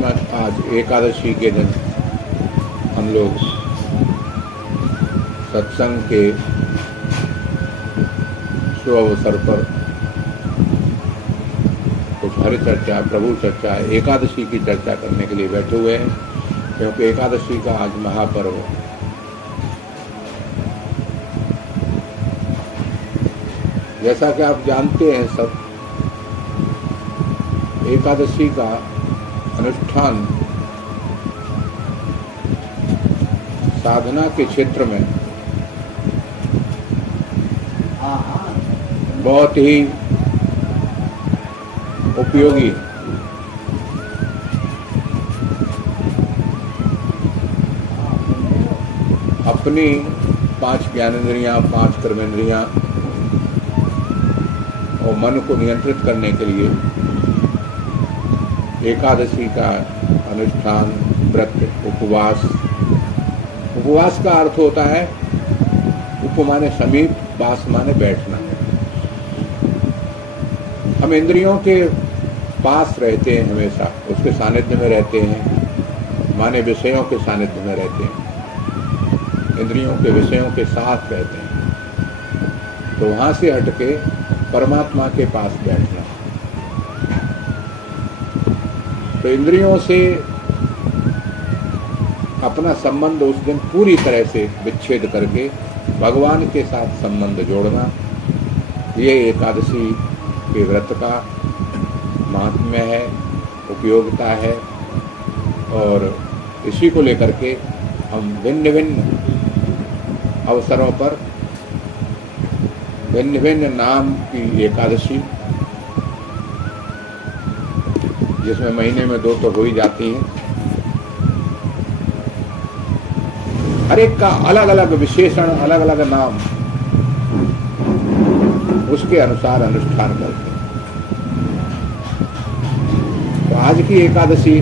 परमात्मा आज एकादशी के दिन हम लोग सत्संग के शुभ अवसर पर कुछ हरि चर्चा, प्रभु चर्चा, एकादशी की चर्चा करने के लिए बैठे हुए हैं, क्योंकि एकादशी का आज महापर्व है। जैसा कि आप जानते हैं सब, एकादशी का अनुष्ठान साधना के क्षेत्र में बहुत ही उपयोगी है। अपनी 5 ज्ञानेंद्रियां, 5 कर्मेंद्रियां और मन को नियंत्रित करने के लिए एकादशी का अनुष्ठान, व्रत, उपवास। उपवास का अर्थ होता है उप माने समीप, वास माने बैठना। हम इंद्रियों के पास रहते हैं, हमेशा उसके सानिध्य में रहते हैं, माने विषयों के सानिध्य में रहते हैं, इंद्रियों के विषयों के साथ रहते हैं। तो वहाँ से हटके परमात्मा के पास बैठना। तो इंद्रियों से अपना संबंध उस दिन पूरी तरह से विच्छेद करके भगवान के साथ संबंध जोड़ना, ये एकादशी के व्रत का महात्म्य है, उपयोगिता है। और इसी को लेकर के हम भिन्न भिन्न अवसरों पर भिन्न भिन्न नाम की एकादशी, जिसमें महीने में 2 तो हो ही जाती हैं, हर एक का अलग अलग विशेषण, अलग अलग नाम, उसके अनुसार अनुष्ठान करते हैं। तो आज की एकादशी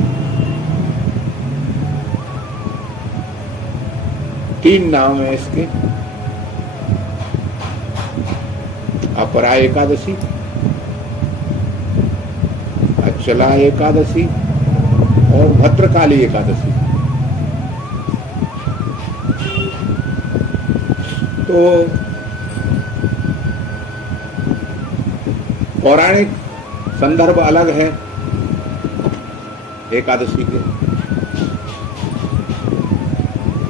3 नाम है इसके। अपरा एकादशी, अचला एकादशी और भद्रकाली एकादशी। तो पौराणिक संदर्भ अलग है एकादशी के,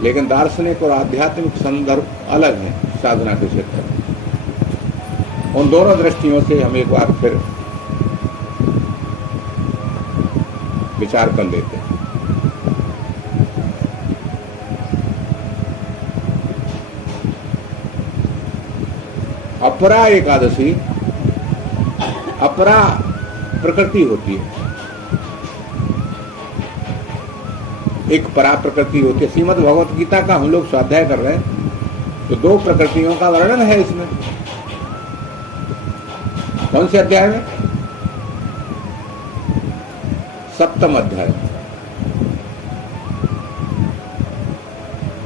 लेकिन दार्शनिक और आध्यात्मिक संदर्भ अलग है साधना के क्षेत्र में। उन दोनों दृष्टियों से हम एक बार फिर विचार कर लेते हैं। अपरा एकादशी, अपरा प्रकृति होती है, एक परा प्रकृति होती है। श्रीमद् भगवत गीता का हम लोग स्वाध्याय कर रहे हैं, तो 2 प्रकृतियों का वर्णन है इसमें। कौन से अध्याय में? 7वें अध्याय।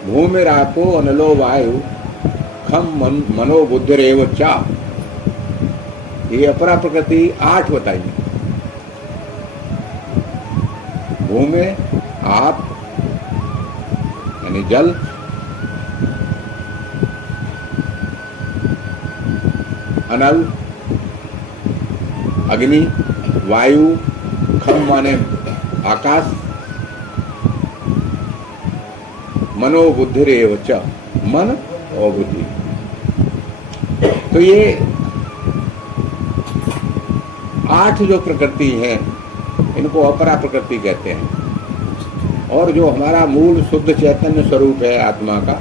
भूमिरापो अनलो वायु खम मनो बुद्धिरेव चा। ये अपरा प्रकृति 8 बताइए। भूमि, आप यानी जल, अनल अग्नि, वायु, खम माने आकाश, मनो बुद्धिरेव च, मन और बुद्धि। तो ये 8 जो प्रकृति है, इनको अपरा प्रकृति कहते हैं। और जो हमारा मूल शुद्ध चैतन्य स्वरूप है आत्मा का,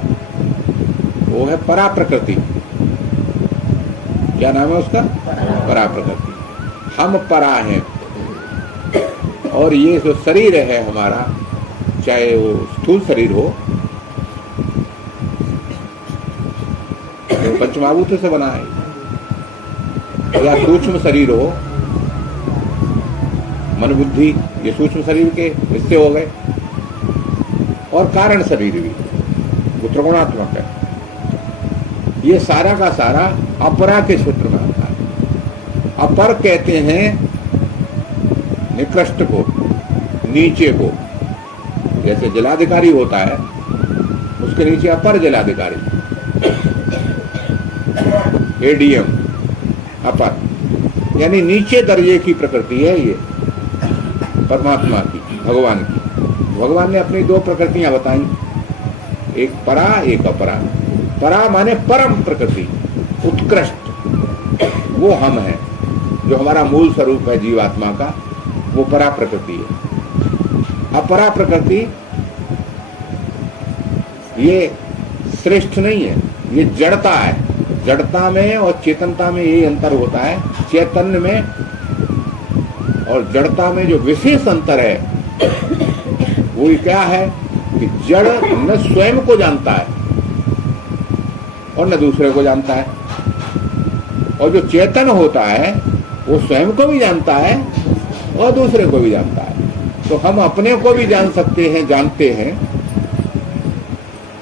वो है परा प्रकृति। क्या नाम है उसका? परा प्रकृति। हम परा हैं, और ये जो शरीर है हमारा, चाहे वो स्थूल शरीर हो, तो पंचमहाभूत से बना है, या सूक्ष्म शरीर हो, मन बुद्धि, ये सूक्ष्म शरीर के हिस्से हो गए, और कारण शरीर भी वो त्रिगुणात्मक है। ये सारा का सारा अपरा के क्षेत्र में आता है। अपर कहते हैं निकृष्ट को, नीचे को, जैसे जिलाधिकारी होता है उसके नीचे अपर जिलाधिकारी, एडीएम, अपर, यानी नीचे दर्जे की प्रकृति है ये परमात्मा की, भगवान की। भगवान ने अपनी दो प्रकृतियां बताई, एक परा एक अपरा। परा माने परम प्रकृति, उत्कृष्ट, वो हम हैं, जो हमारा मूल स्वरूप है जीवात्मा का, वो परा प्रकृति है। अपरा प्रकृति ये श्रेष्ठ नहीं है, ये जड़ता है। जड़ता में और चेतनता में ये अंतर होता है। चैतन्य में और जड़ता में जो विशेष अंतर है वो क्या है कि जड़ न स्वयं को जानता है और न दूसरे को जानता है, और जो चेतन होता है वो स्वयं को भी जानता है और दूसरे को भी जानता है। तो हम अपने को भी जान सकते हैं, जानते हैं,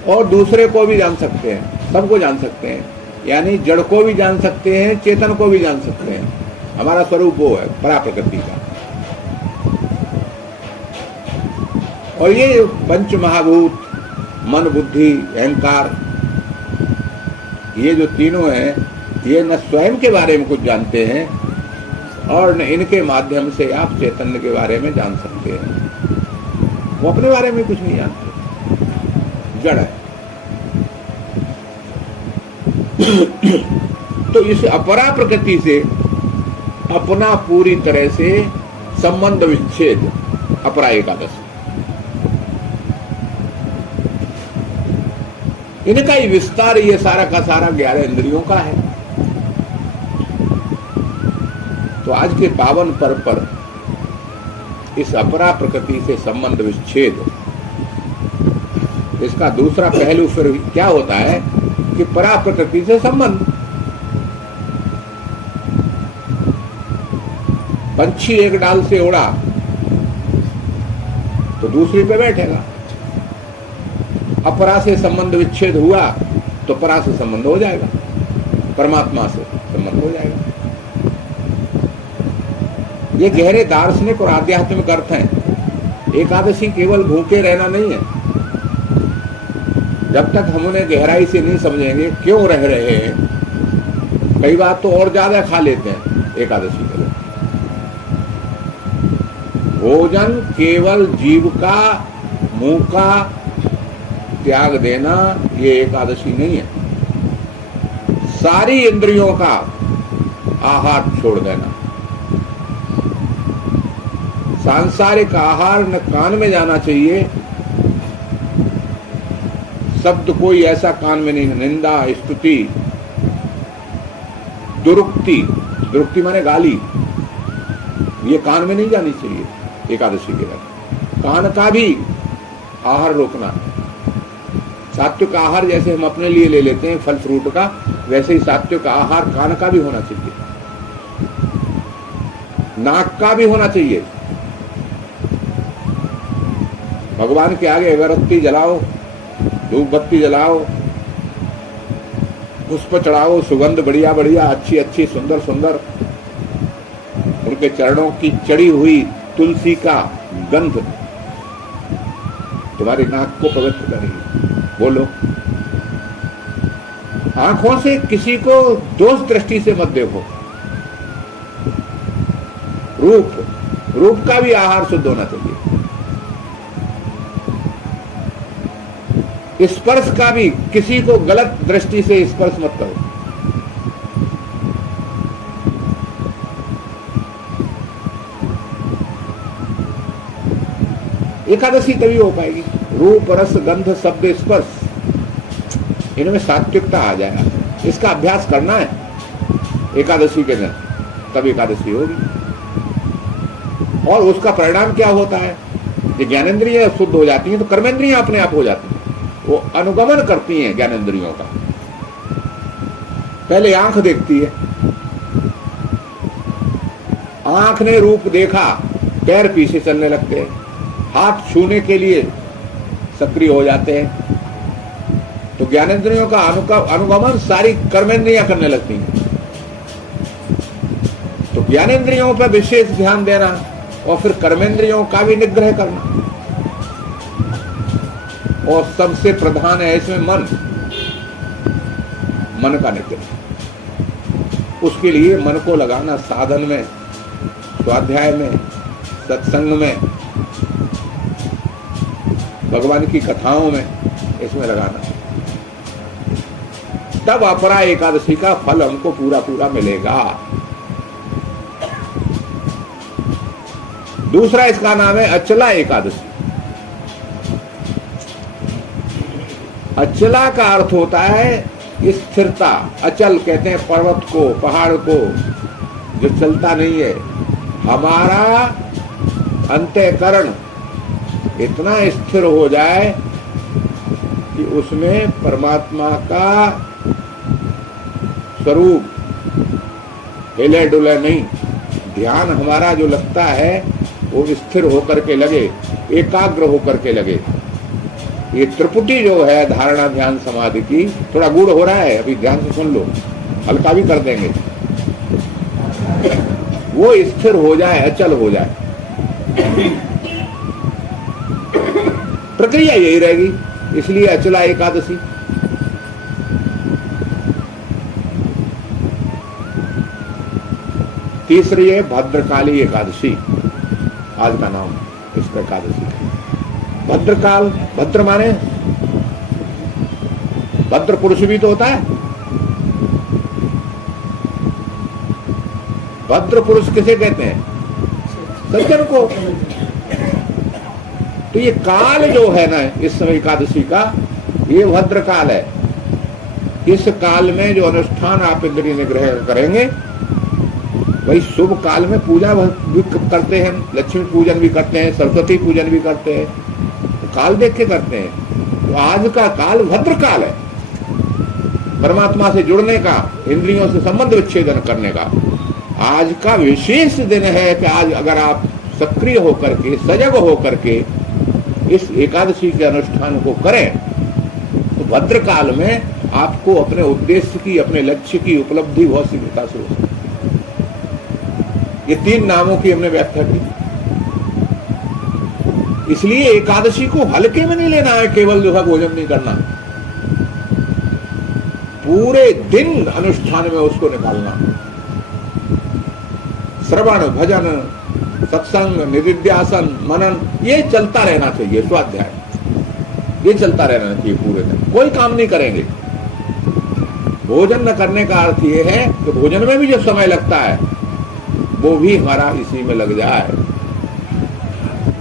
और दूसरे को भी जान सकते हैं, सबको जान सकते हैं। यानी जड़ को भी जान सकते हैं, चेतन को भी जान सकते हैं। हमारा स्वरूप वो है परा प्रकृति का। और ये पंच महाभूत, मन, बुद्धि, अहंकार, ये जो तीनों हैं, ये न स्वयं के बारे में कुछ जानते हैं और न इनके माध्यम से आप चैतन्य के बारे में जान सकते हैं। वो अपने बारे में कुछ नहीं जानते, जड़ है। तो इस अपरा प्रकृति से अपना पूरी तरह से संबंध विच्छेद, अपरा एकादश, इनका ही विस्तार ये सारा का सारा 11 इंद्रियों का है। तो आज के पावन पर्व पर इस अपरा प्रकृति से संबंध विच्छेद, इसका दूसरा पहलू फिर क्या होता है कि परा प्रकृति से संबंध। पंछी एक डाल से उड़ा तो दूसरी पे बैठेगा। अपरा से संबंध विच्छेद हुआ तो परा से संबंध हो जाएगा, परमात्मा से संबंध हो जाएगा। ये गहरे दार्शनिक और आध्यात्मिक अर्थ हैं। एकादशी केवल भूखे रहना नहीं है। जब तक हम उन्हें गहराई से नहीं समझेंगे क्यों रह रहे हैं, कई बार तो और ज्यादा खा लेते हैं एकादशी के लोग। भोजन केवल जीव का, मुंह का त्याग देना ये एकादशी नहीं है। सारी इंद्रियों का आहार छोड़ देना। सांसारिक आहार न कान में जाना चाहिए, शब्द कोई ऐसा कान में नहीं, निंदा, स्तुति, दुरुक्ति, दुरुक्ति माने गाली, ये कान में नहीं जानी चाहिए एकादशी के दिन। कान का भी आहार रोकना। सात्विक आहार जैसे हम अपने लिए ले लेते हैं फल फ्रूट का, वैसे ही सात्विक आहार कान का भी होना चाहिए, नाक का भी होना चाहिए। भगवान के आगे अगरबत्ती जलाओ, धूप बत्ती जलाओ, पुष्प चढ़ाओ, सुगंध बढ़िया बढ़िया, अच्छी अच्छी, सुंदर सुंदर, उनके चरणों की चढ़ी हुई तुलसी का गंध तुम्हारी नाक को पवित्र करेगी। बोलो, आंखों से किसी को दोष दृष्टि से मत देखो। रूप का भी आहार शुद्ध होना चाहिए। स्पर्श का भी किसी को गलत दृष्टि से स्पर्श मत करो। एकादशी तभी हो पाएगी रूप, रस, गंध, शब्द, स्पर्श, इनमें सात्विकता आ जाएगा। इसका अभ्यास करना है एकादशी के दिन, तब एकादशी होगी। और उसका परिणाम क्या होता है? ये ज्ञानेंद्रियां शुद्ध हो जाती हैं तो कर्मेंद्रियां अपने आप हो जाती हैं, वो अनुगमन करती हैं ज्ञानेंद्रियों का। पहले आंख देखती है, आंख ने रूप देखा, पैर पीछे चलने लगते हैं, हाथ छूने के लिए सक्रिय हो जाते हैं। तो ज्ञानेंद्रियों का अनुगमन सारी कर्मेंद्रियां करने लगती हैं। तो ज्ञानेंद्रियों पर विशेष ध्यान देना, और फिर कर्मेंद्रियों का भी निग्रह करना, और सबसे प्रधान है इसमें मन का निग्रह। उसके लिए मन को लगाना साधन में, स्वाध्याय में, सत्संग में, भगवान की कथाओं में, इसमें लगाना, तब अपरा एकादशी का फल हमको पूरा पूरा मिलेगा। दूसरा इसका नाम है अचला एकादशी। अचला का अर्थ होता है स्थिरता। अचल कहते हैं पर्वत को, पहाड़ को, जो चलता नहीं है। हमारा अंतःकरण इतना स्थिर हो जाए कि उसमें परमात्मा का स्वरूप हिले डुले नहीं, ध्यान हमारा जो लगता है वो स्थिर होकर के लगे, एकाग्र होकर के लगे। ये त्रिपुटी जो है धारणा ध्यान समाधि की, थोड़ा गूढ़ हो रहा है, अभी ध्यान से सुन लो, हल्का भी कर देंगे। वो स्थिर हो जाए, अचल हो जाए, प्रक्रिया यही रहेगी, इसलिए अचला एकादशी। तीसरी है भद्रकाली एकादशी, आज का नाम इस एकादशी। भद्रकाल, भद्र माने भद्र पुरुष भी तो होता है। भद्र पुरुष किसे कहते हैं? सज्जन को। तो ये काल जो है ना इस समय एकादशी का, ये भद्र काल है। इस काल में जो अनुष्ठान आप इंद्रिय निग्रह करेंगे, वही शुभ काल में पूजा भी करते हैं, लक्ष्मी पूजन भी करते हैं, सरस्वती पूजन भी करते हैं, तो काल देख के करते हैं। तो आज का काल भद्र काल है, परमात्मा से जुड़ने का, इंद्रियों से संबंध विच्छेदन करने का। आज का विशेष दिन है कि आज अगर आप सक्रिय होकर के, सजग होकर के इस एकादशी के अनुष्ठान को करें, तो भद्र काल में आपको अपने उद्देश्य की, अपने लक्ष्य की उपलब्धि बहुत शीघ्रता से हो सकती है। ये तीन नामों की हमने व्याख्या की। इसलिए एकादशी को हल्के में नहीं लेना है, केवल जो है भोजन नहीं करना, पूरे दिन अनुष्ठान में उसको निकालना। श्रवण, भजन, सत्संग, निधिध्यासन, मनन, ये चलता रहना चाहिए। स्वाध्याय ये चलता रहना चाहिए पूरे दिन, कोई काम नहीं करेंगे। भोजन न करने का अर्थ ये है कि भोजन में भी जो समय लगता है वो भी हमारा इसी में लग जाए,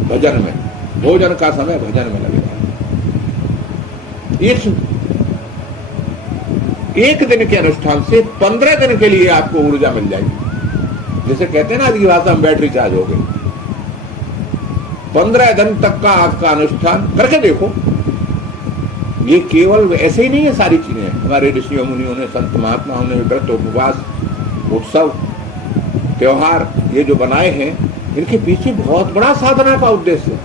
भजन में। भोजन का समय भजन में लगे। इस एक दिन के अनुष्ठान से 15 दिन के लिए आपको ऊर्जा मिल जाएगी। जैसे कहते हैं ना, आज की भाषा में बैटरी चार्ज हो गई। 15 दिन तक का आपका अनुष्ठान करके देखो। ये केवल ऐसे ही नहीं है, सारी चीजें हमारे ऋषियों मुनियों ने, संत महात्माओं ने व्रत, उपवास, उत्सव, त्योहार ये जो बनाए हैं, इनके पीछे बहुत बड़ा साधना का उद्देश्य है।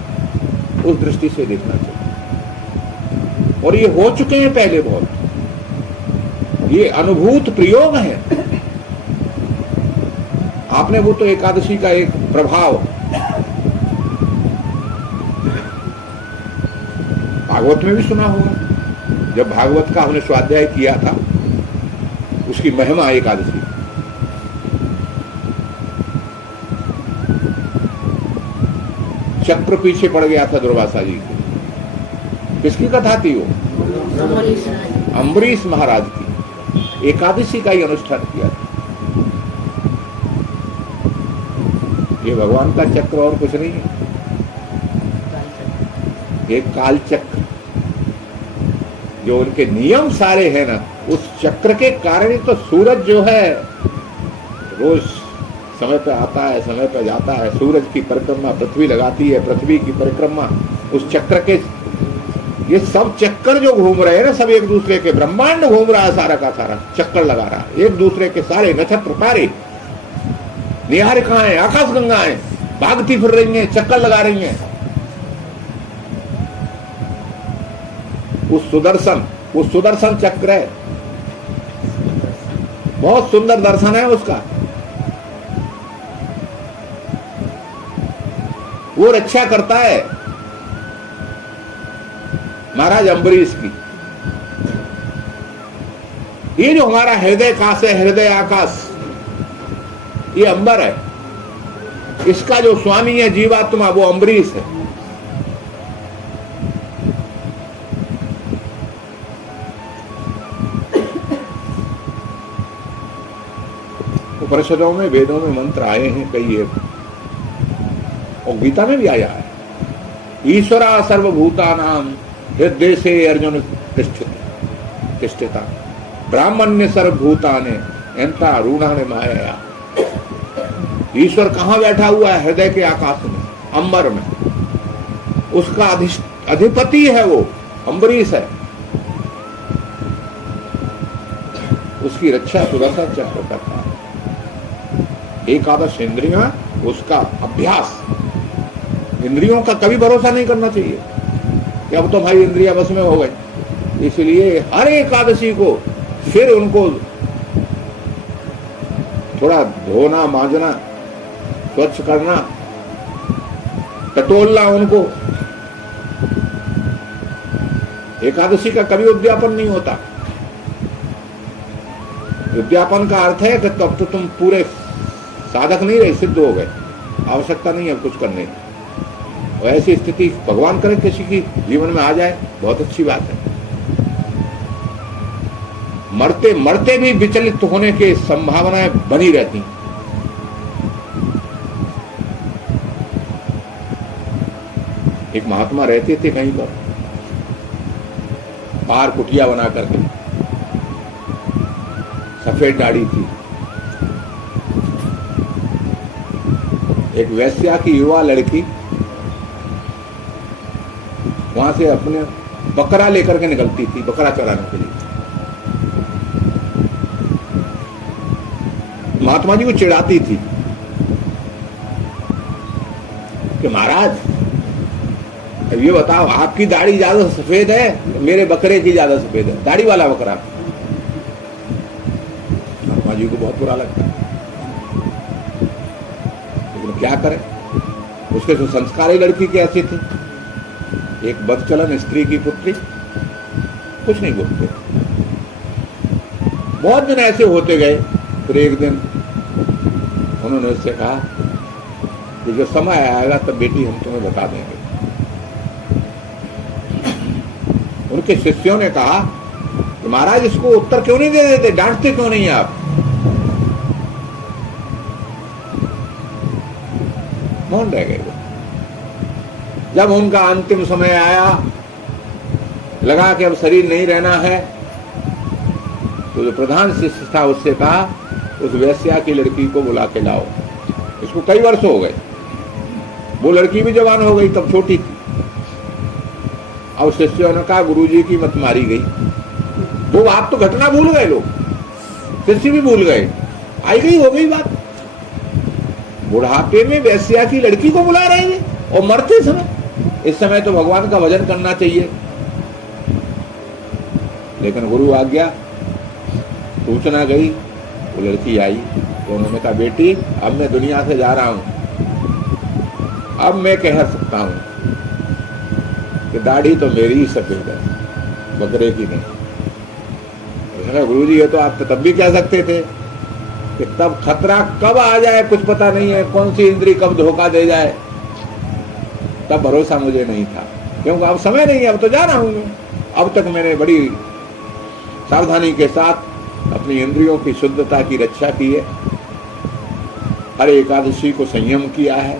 उस दृष्टि से देखना चाहिए। और ये हो चुके हैं पहले बहुत, ये अनुभूत प्रयोग है। आपने वो तो एकादशी का एक प्रभाव भागवत में भी सुना होगा। जब भागवत का हमने स्वाध्याय किया था, उसकी महिमा एकादशी, चक्र पीछे पड़ गया था दुर्वासा जी को। किसकी कथा थी वो? अम्बरीश महाराज की। एकादशी का ही अनुष्ठान किया था। ये भगवान का चक्र और कुछ नहीं है, एक काल चक्र, जो उनके नियम सारे हैं ना, उस चक्र के कारण ही तो सूरज जो है रोज समय पे आता है, समय पे जाता है। सूरज की परिक्रमा पृथ्वी लगाती है, पृथ्वी की परिक्रमा उस चक्र के। ये सब चक्कर जो घूम रहे हैं ना, सब एक दूसरे के, ब्रह्मांड घूम रहा है, सारा का सारा चक्कर लगा रहा है। एक दूसरे के सारे नक्षत्र तारे, निहारिकाएं, आकाश गंगाएं भागती फिर रही हैं, चक्कर लगा रही हैं। वो सुदर्शन चक्र है, बहुत सुंदर दर्शन है उसका। वो रक्षा करता है महाराज अम्बरीश की। ये जो हमारा हृदय काश है, हृदय आकाश, ये अंबर है, इसका जो स्वामी है जीवात्मा वो अम्बरीश है। उपनिषदों में वेदों में मंत्र आए हैं कई, और गीता में भी आया है, ईश्वरा सर्वभूतानां हृदय से अर्जुन तिष्ठिता ब्राह्मण्य सर्वभूताने एंता रूढ़ाने माया। ईश्वर कहाँ बैठा हुआ है? हृदय के आकाश में, अंबर में। उसका अधिपति है वो, अम्बरीश है। उसकी रक्षा सुदर्शन चक्र करता है। एकादश इंद्रियां, उसका अभ्यास। इंद्रियों का कभी भरोसा नहीं करना चाहिए कि अब तो भाई इंद्रिया बस में हो गई। इसलिए हर एकादशी को फिर उनको थोड़ा धोना, मांजना, स्वच्छ करना, टटोलना उनको। एकादशी का कभी उद्यापन नहीं होता। उद्यापन का अर्थ है कि तब तो तुम पूरे साधक नहीं रहे, सिद्ध हो गए, आवश्यकता नहीं है कुछ करने की। और ऐसी स्थिति भगवान करे किसी की जीवन में आ जाए, बहुत अच्छी बात है। मरते मरते भी विचलित होने की संभावनाएं बनी रहती। एक महात्मा रहते थे कहीं पर, पार कुटिया बना करके, सफेद दाढ़ी थी। एक वैश्या की युवा लड़की वहां से अपने बकरा लेकर के निकलती थी, बकरा चराने के लिए। महात्मा जी को चिढ़ाती थी कि महाराज ये बताओ, आपकी दाढ़ी ज्यादा सफेद है, मेरे बकरे की ज्यादा सफेद है, दाढ़ी वाला बकरा। महात्मा जी को बहुत बुरा लगता, लेकिन क्या करें, उसके जो संस्कारी लड़की के ऐसे थे, एक बदचलन स्त्री की पुत्री, कुछ नहीं बोलते। बहुत दिन ऐसे होते गए। फिर एक दिन उन्होंने उससे कहा कि जब समय आएगा तब बेटी हम तुम्हें बता देंगे। उनके शिष्यों ने कहा कि महाराज इसको उत्तर क्यों नहीं दे देते, डांटते क्यों नहीं आप? मौन रह गए। जब उनका अंतिम समय आया, लगा कि अब शरीर नहीं रहना है, तो जो प्रधान शिष्य था उससे कहा उस वैश्या की लड़की को बुला के लाओ। इसको कई वर्ष हो गए, वो लड़की भी जवान हो गई, तब छोटी थी। अब शिष्यों ने कहा गुरुजी की मत मारी गई। वो आप तो घटना भूल गए, लोग शिष्य भी भूल गए, आई गई हो गई बात। बुढ़ापे में वैश्या की लड़की को बुला रहे हैं और मरते समय। इस समय तो भगवान का भजन करना चाहिए। लेकिन गुरु आज्ञा, सूचना गई, वो लड़की आई तो उन्होंने कहा बेटी अब मैं दुनिया से जा रहा हूं, अब मैं कह सकता हूं कि दाढ़ी तो मेरी ही सफेद है, बकरे की नहीं। गुरु जी ये तो आप तब भी कह सकते थे कि तब खतरा कब आ जाए कुछ पता नहीं है, कौन सी इंद्री कब धोखा दे जाए, तब भरोसा मुझे नहीं था, क्योंकि अब समय नहीं है, अब तो जा रहा हूं मैं। अब तक मैंने बड़ी सावधानी के साथ अपनी इंद्रियों की शुद्धता की रक्षा की है, हर एकादशी को संयम किया है,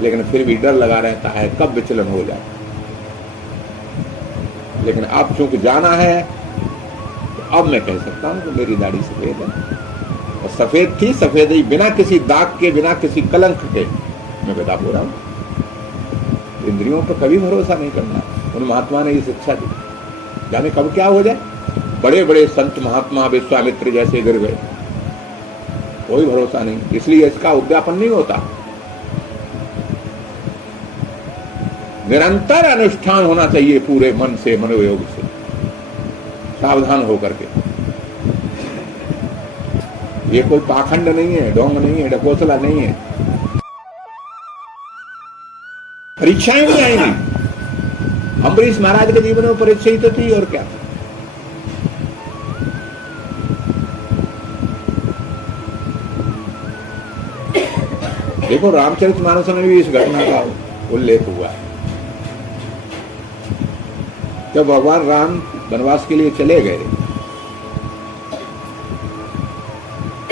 लेकिन फिर भी डर लगा रहता है कब विचलन हो जाए। लेकिन अब चूंकि जाना है तो अब मैं कह सकता हूं कि मेरी दाढ़ी सफेद है, और सफेद थी, सफेद ही, बिना किसी दाग के, बिना किसी कलंक के मैं बता बोल रहा हूं। इंद्रियों पर कभी भरोसा नहीं करना। उन महात्मा ने ये शिक्षा दी, जाने कब क्या हो जाए। बड़े बड़े संत महात्मा विश्वामित्र जैसे गिर गए, कोई भरोसा नहीं। इसलिए इसका उद्यापन नहीं होता, निरंतर अनुष्ठान होना चाहिए पूरे मन से, मनोयोग से, सावधान होकर के। ये कोई पाखंड नहीं है, ढोंग नहीं है, ढकोसला नहीं है। परीक्षाएं भी आएंगी। अम्बरीश महाराज के जीवन में परीक्षा ही तो थी, और क्या था। देखो रामचरितमानस में भी इस घटना का उल्लेख हुआ है। जब भगवान राम वनवास के लिए चले गए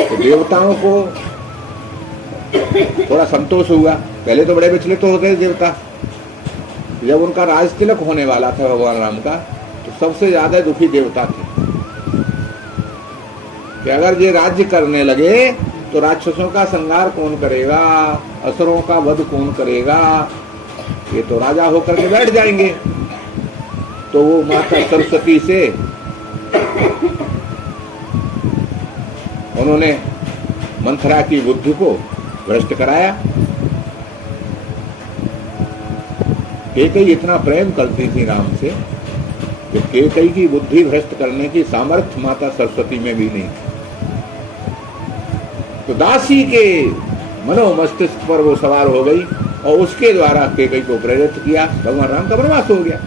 तो देवताओं को थोड़ा संतोष हुआ। पहले तो बड़े विचलित तो होते देवता। जब उनका राज तिलक होने वाला था भगवान राम का, तो सबसे ज्यादा दुखी देवता थे कि अगर ये राज्य करने लगे तो राक्षसों का संहार कौन करेगा, असुरों का वध कौन करेगा, ये तो राजा होकर के बैठ जाएंगे। तो वो माता सरस्वती से उन्होंने मंथरा की बुद्धि को भ्रष्ट कराया। कैकेयी इतना प्रेम करती थी राम से कि कैकेयी की बुद्धि भ्रष्ट करने की सामर्थ्य माता सरस्वती में भी नहीं। तो दासी के मनोमस्तिष्क पर वो सवार हो गई और उसके द्वारा कैकेयी को प्रेरित किया। भगवान राम का वनवास हो गया।